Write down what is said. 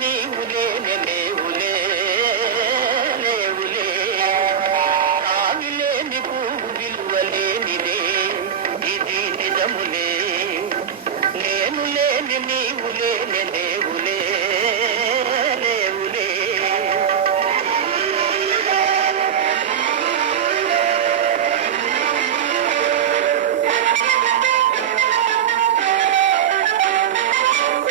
నీవులే లేవులే లేవులే ఆవిలేని పువ్వు విలువలేనిదే ఇది నిజములే నేను లేని నీవులే